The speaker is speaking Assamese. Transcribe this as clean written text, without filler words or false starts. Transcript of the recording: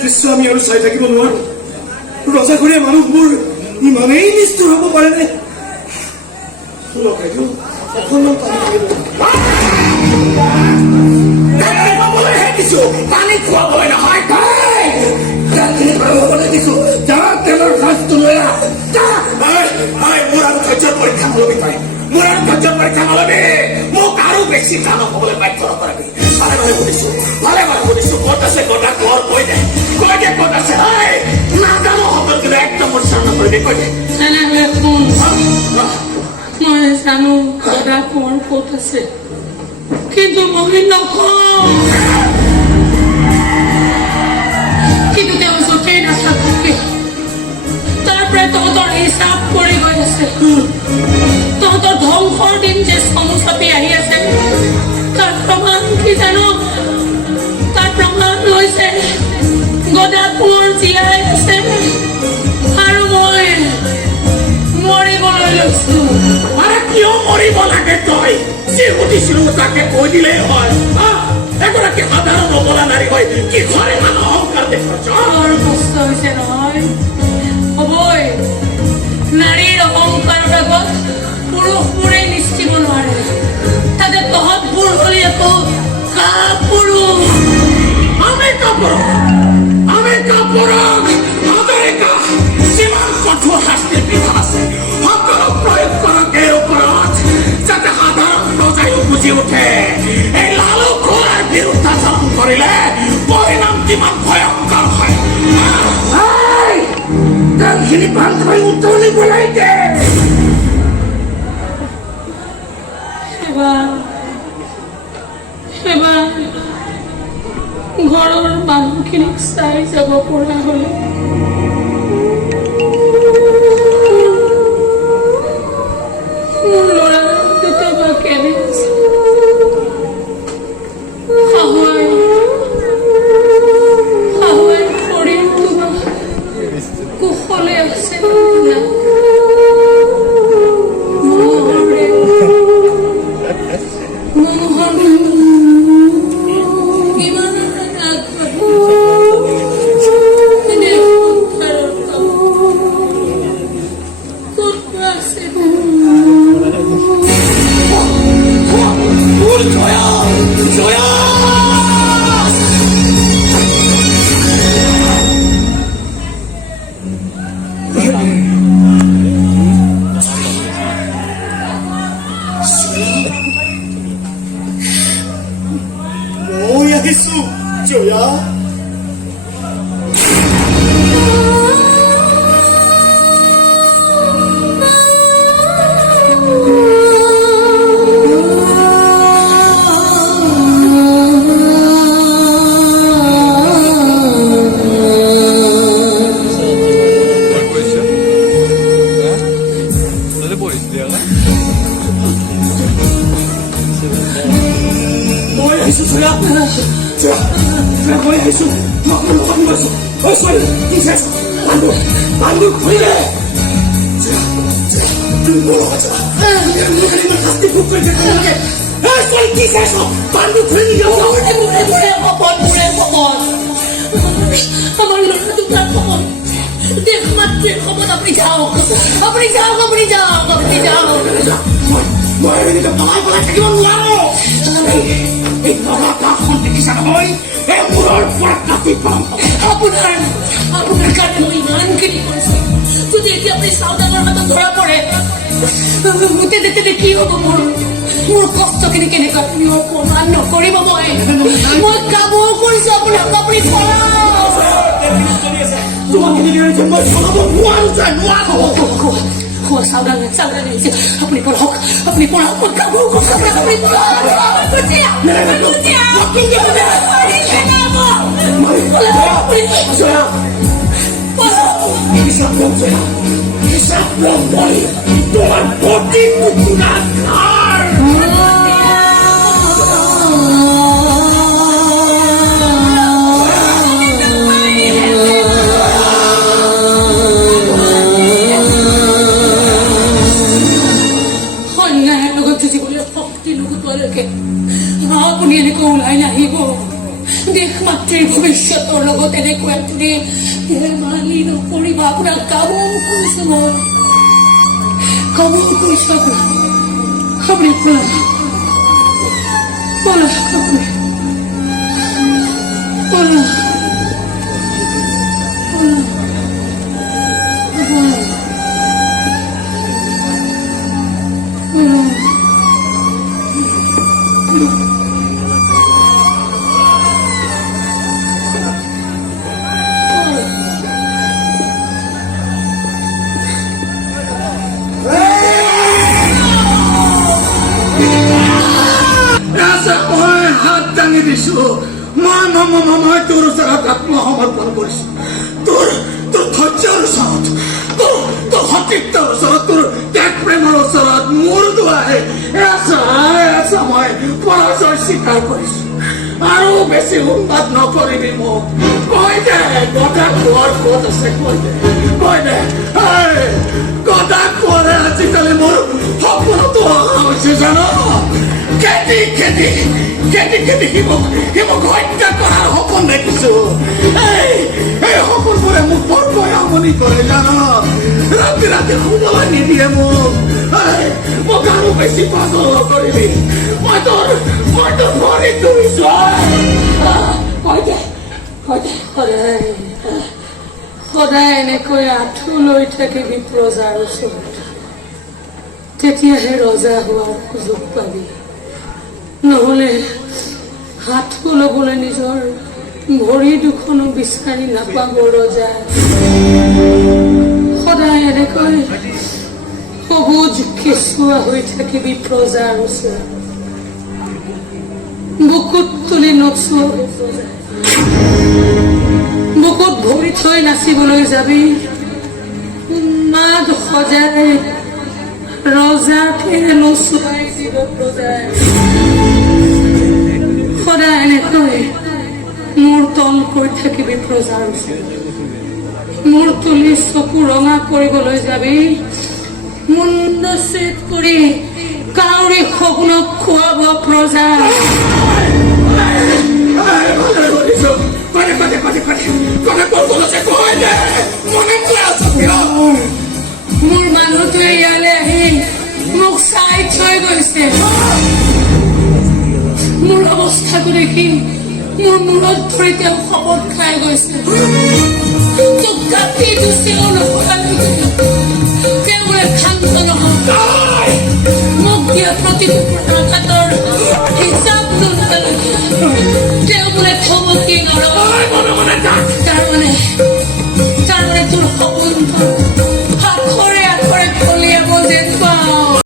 দৃশ্য আমি আৰু চাই থাকিব নোৱাৰো ৰজাঘৰীয়া মানুহবোৰ ইমানেই নিষ্ঠুৰ হ'ব পাৰেনে পানী খুৱাবলৈ নহয় দিছো তেলৰ সাজটো লৈ মোৰ আৰু ধৈৰ্যৰ পৰীক্ষা নলবি তই মোৰ আৰু ধৈৰ্যৰ পৰীক্ষা নলবি মোক আৰু বেছি টান হ'বলৈ বাধ্য নকৰাবি ভালে ভালে সুধিছো ক'ত আছে গদা কোৰ কৈ দে ক'ত আছে নাজানো সকল কিন্তু একদম মোৰ চাৰ নকৰিবি কৈ দে মই জানো গদা কোৰ ক'ত আছে কিন্তু মই নকওঁ কিন্তু তেওঁ য'তেই নাথাকে তাৰ পৰাই তহঁতৰ হিচাপ কৰি গৈ আছে তহঁতৰ ধ্বংসৰ দিন যে চমু চাপি আহি আছে তাৰ প্ৰমাণ কি জানো তাৰ প্ৰমাণ হৈছে গদা কোৰ জীয়াই আছে আৰু মই মৰিবলৈ লৈছো আৰে কিয় মৰিব লাগে তই যি সুধিছিলো তাকে কৈ দিলেই হয় এগৰাকী সাধাৰণ নবলা নাৰী হয় কি ঘৰে মানুহ অহংকাৰ দেখুৱাইছ বৰ কষ্ট হৈছে নহয় হ'বই নাৰীৰ অহংকাৰৰ আগত পুৰুষবোৰে নিশ্চিব নোৱাৰে তাতে তহঁতবোৰ হ'লি আকৌ কাপুৰুষ আমি কাপুৰুষ হাজৰিকা যিমান কঠোৰ শাস্তিৰ বিধান আছে সকলো প্ৰয়োগ কৰক এই ওপৰত যাতে সাধাৰণ প্ৰজায়ো বুজি উঠে এই লালু খোলাৰ বিৰুদ্ধাচৰণ কৰিলে পৰিণাম কিমান ভয়ংকৰ হয় তেলখিনি ভালকৈ উতলিব লাগে এবাৰ ঘৰৰ মানুহখিনিক চাই যাব পৰা হ'লে মোৰ ল'ৰা দুটা বা কেনে আছে শাহুৱাই শৰীৰটো বা কুশলে আছে আপোনাৰ কাৰণে মই ইমানখিনি কৰিছো যদি এতিয়া আপুনি চাউদানৰ হাতত ধৰা পৰে তেতিয়া কি হ'ব মোৰ কষ্টখিনি কেনেকৈ আপুনি অপমান নকৰিব মই কামো কৰিছো আপোনাক আপুনি আপুনি পঢ়ক মই কামো কৰিছো আপুনি তোমাৰ প্ৰতি পুকুৰাৰ অন্যায়েৰ লগত যুঁজিবলৈ শক্তি নোগোটোৱালৈকে আপুনি এনেকৈ ওলাই নাহিব দেশ মাতৃৰ ভৱিষ্যত সিহঁতৰ লগত এনেকুৱা তুমি ধেমালি নকৰিবা আপোনাক কামো কৰিছো মই কামো কৰিছো আপুনি পলা পলা আপুনি পলা ৰাজা মই হাত দাঙি দিছো মই তোৰ ওচৰত আত্মসমৰ্পণ কৰিছো তোৰ ধৈৰ্যৰ ওচৰত তোৰ সতীত্বৰ ওচৰত তোৰ ত্যাগ প্ৰেমৰ ওচৰত মোৰ দুৱাৰে ৰাজা মই পৰাজয় স্বীকাৰ কৰিছো আৰু বেছি উন্মাদ নকৰিবি মোক কৈ দে গদা কোৱাৰ ক'ত আছে কৈ দে গদা কোৱাৰে আজিকালি মোৰ সপোনতো অহা হৈছে জানো খেতি হিমক হত্যা কৰাৰ সপোন দেখিছো এই সপোনবোৰে মোক বৰকৈ আমনি কৰে জানো ৰাতি শুবলৈ নিদিয়ে মোক আৰু বেছি পাগল নকৰিবি মই তোৰ ভৰি ধৰিছো সদায় এনেকৈ আঁঠু লৈ থাকিবি প্ৰজাৰ ওচৰত তেতিয়াহে ৰজা হোৱাৰ সুযোগ পাবি নহলে হাতটো ল'বলৈ নিজৰ ভৰি দুখনো বিচাৰি নাপাব ৰজা সদায় এনেকৈ সবুজ কেঁচুৱা হৈ থাকিবি প্ৰজাৰ ওচৰত বুকুত তুলি নচুৱাবি প্ৰজা বুকুত ভৰি থৈ নাচিবলৈ যাবি উন্মাদ সজাই ৰজাকে নচুৱাই দিব প্ৰজাই সদায় এনেকৈ মোৰ তল কৰি থাকিবি প্ৰজাৰ ওচৰত মোৰ তুলি চকু ৰঙা কৰিবলৈ যাবি মুণ্ড ছেদ কৰি কাউৰী সপোনক খুৱাব প্ৰজা মোৰ মানুহটোৱে ইয়ালৈ আহি মোক চাই থৈ গৈছে মোৰ অৱস্থাটো দেখি মোৰ মূৰত ধৰি তেওঁ শপত খাই গৈছে তোক কাটি দিছেও তেওঁ বোলে শান্ত নহয় মোক দিয়া প্ৰতিটো প্ৰকাৰৰ হিচাপ নোলালে তেওঁ বোলে থমকি নৰয় তাৰমানে তোৰ সপোন